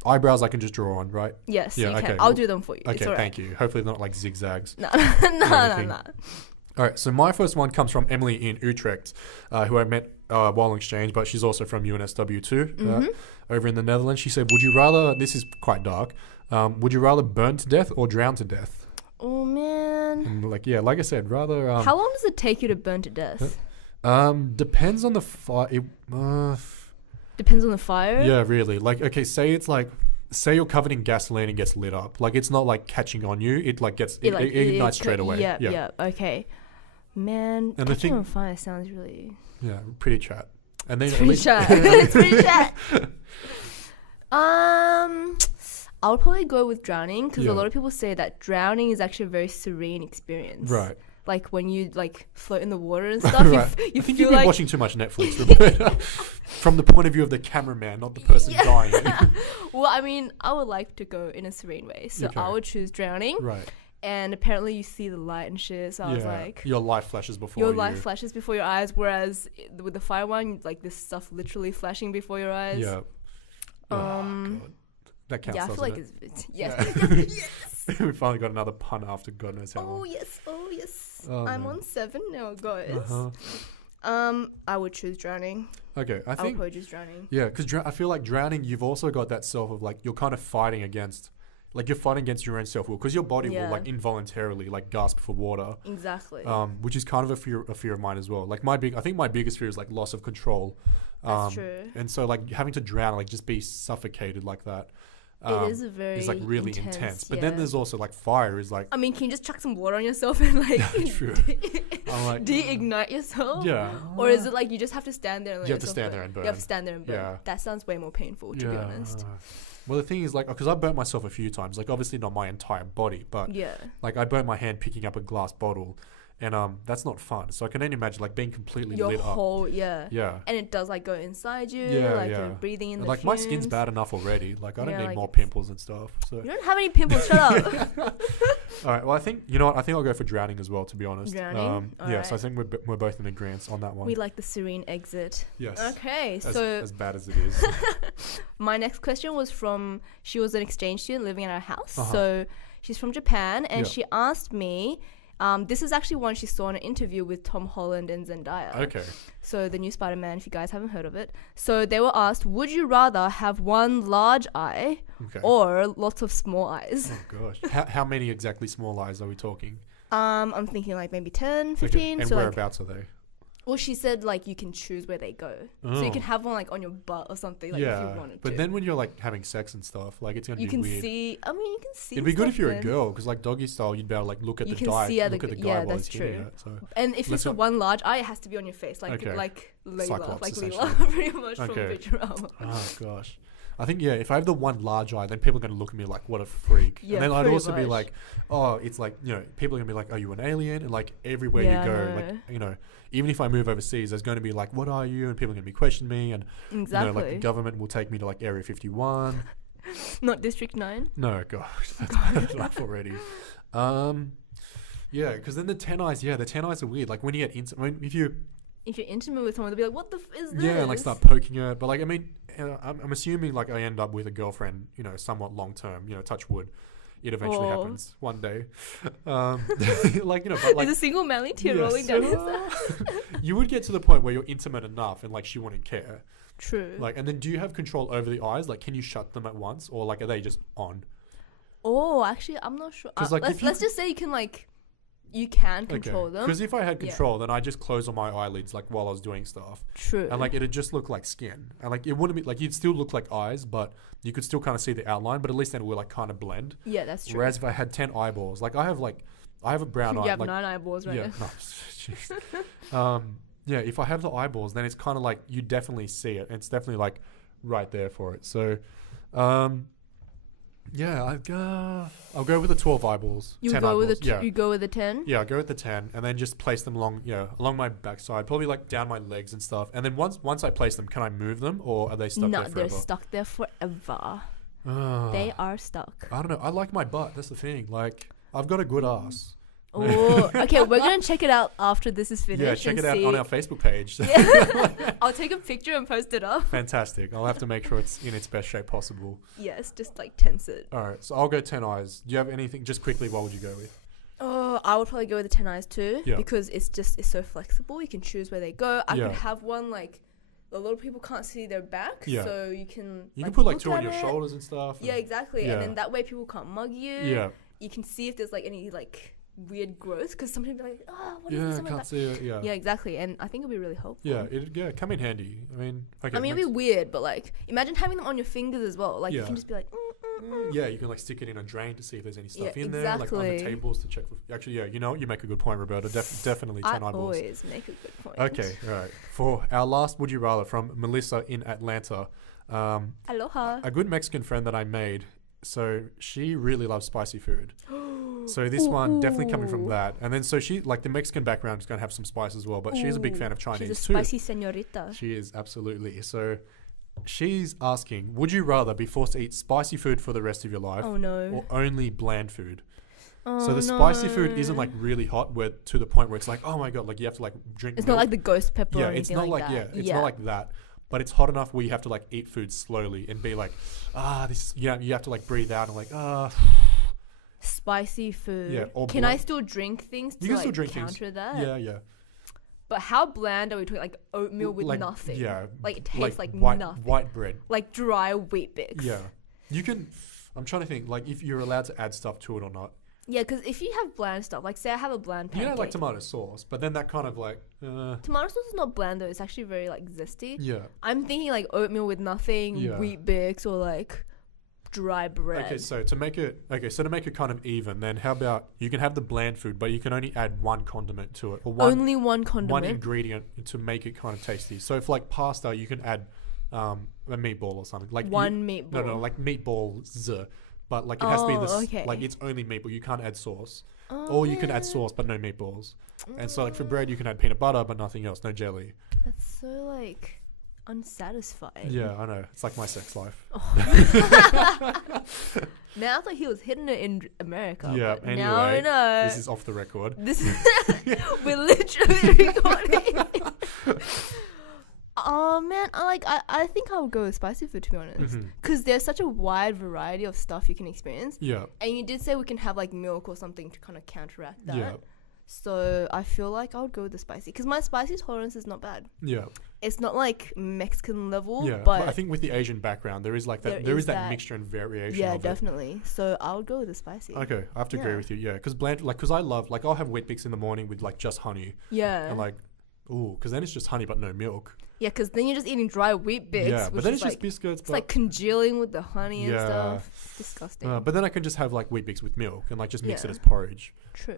eyebrows I can just draw on, right? Yes, you can. I'll do them for you. Okay, thank you. Hopefully they're not like zigzags. No. All right, so my first one comes from Emily in Utrecht, who I met while on exchange, but she's also from UNSW too, over in the Netherlands. She said, would you rather, this is quite dark, would you rather burn to death or drown to death? Oh, man. And like I said, rather... how long does it take you to burn to death? Depends on the fire. Depends on the fire? Yeah, really. Like, okay, say you're covered in gasoline and gets lit up. Like, it's not like catching on you. It like gets it ignites straight away. Yeah. Okay, man. And catching on fire sounds really. Yeah, pretty chat. And then pretty chat. It's pretty chat. I would probably go with drowning because a lot of people say that drowning is actually a very serene experience. Right. Like when you like float in the water and stuff, right. you think feel you've been watching too much Netflix, Roberta. From the point of view of the cameraman, not the person dying. Well, I mean, I would like to go in a serene way, so I would choose drowning. Right. And apparently you see the light and shit, so I was like... Your light flashes before your light flashes before your eyes, whereas with the fire one, like this stuff literally flashing before your eyes. Yeah. God. That counts, I feel like it's... Yes. Yes. We finally got another pun after God knows how long. Oh, yes. I'm on 7 now, guys. I would choose drowning. Okay, I think... I would probably choose drowning. Yeah, because I feel like drowning, you've also got that self of like, you're kind of fighting against... Like you're fighting against your own self-will because your body will like involuntarily like gasp for water. Exactly. Which is kind of a fear of mine as well. Like I think my biggest fear is like loss of control. That's true. And so like having to drown, like just be suffocated like that. It is is like really intense. But then there's also like fire is like. I mean, can you just chuck some water on yourself and like true. Like, de-ignite yourself? Yeah. Or is it like you just have to stand there and you have to stand there and burn? You have to stand there and burn. Yeah. That sounds way more painful, to be honest. Well, the thing is, like, because I burnt myself a few times. Like, obviously not my entire body, but like I burnt my hand picking up a glass bottle, and that's not fun. So I can only imagine like being completely lit up. Yeah. And it does like go inside you. You're breathing in the like fumes. My skin's bad enough already. Like I don't need more pimples and stuff. So you don't have any pimples. Shut up. All right. Well, I think you know what. I think I'll go for drowning as well. To be honest. Drowning. Right. So I think we're both in agreement on that one. We like the serene exit. Yes. Okay. As bad as it is. My next question was from. She was an exchange student living in our house. So she's from Japan, and she asked me. This is actually one she saw in an interview with Tom Holland and Zendaya. Okay. So the new Spider-Man, if you guys haven't heard of it. So they were asked, would you rather have one large eye or lots of small eyes? Oh, gosh. How many exactly small eyes are we talking? I'm thinking like maybe 10, 15. Okay. And so whereabouts are they? Well, she said like you can choose where they go, so you can have one like on your butt or something, like if you wanted but to. then when you're like having sex and stuff, like it's gonna be weird. You can see. It'd be good if you're a girl, because like doggy style, you'd be able to like look at the guy while he's hitting it. So. And if it's a one large eye, it has to be on your face, like Layla, Cyclops, like Leela, pretty much from Futurama. Oh gosh. I think, if I have the one large eye, then people are going to look at me like, what a freak. And then I'd also be like, oh, it's like, people are going to be like, are you an alien? And like everywhere you go, like, even if I move overseas, there's going to be like, what are you? And people are going to be questioning me. And, like the government will take me to like Area 51. Not District 9? No, gosh, that's bad enough already. Because then the 10 eyes, the 10 eyes are weird. Like when you get if you're intimate with someone, they'll be like, what the is this? Yeah, and like start poking her. But like, I mean, I'm assuming like I end up with a girlfriend, somewhat long term, touch wood. It eventually happens one day. Like, but like. There's a single manly tear rolling down his You would get to the point where you're intimate enough and like she wouldn't care. True. Like, and then do you have control over the eyes? Like, can you shut them at once? Or like, are they just on? Oh, actually, I'm not sure. Like, let's just say you can control them. Because if I had control, then I just close all my eyelids like while I was doing stuff. True. And like it'd just look like skin, and like it wouldn't be like you'd still look like eyes, but you could still kind of see the outline. But at least then it would like kind of blend. Yeah, that's true. Whereas if I had 10 eyeballs, like I have a brown eye. You have like, 9 eyeballs, right? Yeah. No, if I have the eyeballs, then it's kind of like you definitely see it. It's definitely like right there for it. So, I'll go with the 12 eyeballs. You 10 go eyeballs. with you go with the 10? Yeah, I'll go with the 10 and then just place them along my backside, probably like down my legs and stuff. And then once I place them, can I move them or are they stuck there forever? No, they're stuck there forever. They are stuck. I don't know. I like my butt. That's the thing. Like, I've got a good ass. Oh, okay. We're going to check it out after this is finished. Yeah, check it out on our Facebook page. I'll take a picture and post it up. Fantastic. I'll have to make sure it's in its best shape possible. Yes, just like tense it. All right. So I'll go 10 eyes. Do you have anything? Just quickly, what would you go with? Oh, I would probably go with the 10 eyes too. Yeah. Because it's so flexible. You can choose where they go. I could have one like a lot of people can't see their back, so you can put like 2 on your shoulders and stuff. Yeah, exactly. And then that way people can't mug you. Yeah. You can see if there's like any like weird growth because sometimes you're like, what is this? I can't see it. Yeah. Yeah, exactly. And I think it'll be really helpful. Yeah, it'd come in handy. I mean, it'd be weird, but like imagine having them on your fingers as well. Like you can just be like, Yeah, you can like stick it in a drain to see if there's any stuff in there, like on the tables to check for. Actually, you make a good point, Roberta. Definitely 10 eyeballs. I always make a good point. Okay, all right. For our last Would You Rather from Melissa in Atlanta. Aloha. A good Mexican friend that I made. So she really loves spicy food. So this one definitely coming from that. And then so she, like the Mexican background is going to have some spice as well, but she's a big fan of Chinese too. She's a spicy señorita. She is, absolutely. So she's asking, would you rather be forced to eat spicy food for the rest of your life or only bland food? So the spicy food isn't like really hot to the point where it's like, oh my God, like you have to like drink It's milk. Not like the ghost pepper or anything not like that. Yeah, it's not like that. But it's hot enough where you have to like eat food slowly and be like, you have to like breathe out and like, spicy food. Yeah. Can I still drink things to like counter that? Yeah. But how bland are we talking? Like oatmeal with like, nothing. Yeah. Like it tastes like nothing. White bread. Like dry wheat bix. Yeah. You can. I'm trying to think like if you're allowed to add stuff to it or not. Yeah, because if you have bland stuff, like say I have a bland pancake. You know, like tomato sauce, but then that kind of like... Tomato sauce is not bland though, it's actually very like zesty. Yeah. I'm thinking like oatmeal with nothing, wheat bix, or like dry bread. Okay, so to make it kind of even, then how about you can have the bland food, but you can only add one condiment to it. Or only one condiment? One ingredient to make it kind of tasty. So if like pasta, you can add a meatball or something. Like meatball. No, like meatballs. But like it has to be this, like it's only meatball. You can't add sauce. Or you can add sauce but no meatballs. And so like for bread you can add peanut butter but nothing else, no jelly. That's so like unsatisfying. Yeah, I know. It's like my sex life. Now I thought he was hitting it in America. Yeah, anyway, now we know. This is off the record. We're literally recording. Oh man, I think I would go with spicy food, to be honest, because there's such a wide variety of stuff you can experience. Yeah. And you did say we can have like milk or something to kind of counteract that. Yeah. So I feel like I would go with the spicy, because my spicy tolerance is not bad. Yeah. It's not like Mexican level. Yeah. But I think with the Asian background, there is like that. There is that mixture and variation. Yeah, definitely. So I would go with the spicy. Okay, I have to agree with you. Yeah, because bland, like, because I love, like, I'll have Weet Bix in the morning with like just honey. Yeah. And like, because then it's just honey but no milk. Yeah, because then you're just eating dry Weet Bix. Yeah, but then it's just biscuits. It's like congealing with the honey and stuff. It's disgusting. But then I can just have like Weet Bix with milk and like just mix it as porridge. True.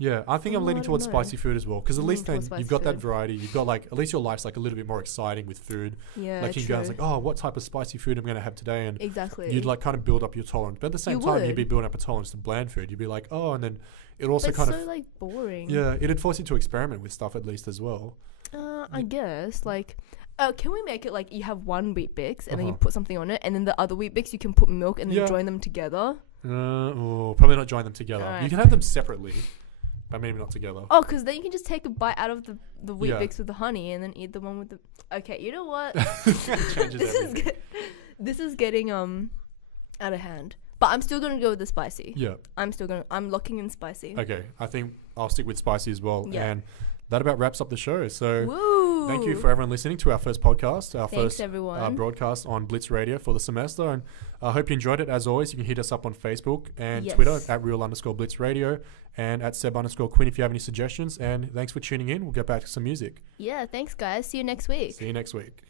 Yeah, I think I'm leaning towards spicy food as well, because at least then you've got that variety. You've got like, at least your life's like a little bit more exciting with food. Yeah, like you can go, like, oh, what type of spicy food am I going to have today? And exactly, you'd like kind of build up your tolerance. But at the same time, you'd be building up a tolerance to bland food. You'd be like, oh, and then it also but kind of so like boring. Yeah, it'd force you to experiment with stuff at least as well. I guess like. Can we make it like you have one Weet Bix and then you put something on it, and then the other Weet Bix you can put milk and then join them together? Probably not join them together. Right. You can have them separately, but maybe not together. Oh, because then you can just take a bite out of the Weet Bix with the honey and then eat the one with the... Okay, you know what? This is getting out of hand. But I'm still going to go with the spicy. Yeah. I'm locking in spicy. Okay, I think I'll stick with spicy as well. Yeah. And that about wraps up the show. So... Woo! Thank you for everyone listening to our first podcast, our Thanks first everyone. Broadcast on Blitz Radio for the semester. And I hope you enjoyed it. As always, you can hit us up on Facebook and Twitter at real_Blitz Radio and at Seb_Quinn if you have any suggestions. And thanks for tuning in. We'll get back to some music. Yeah, thanks guys. See you next week.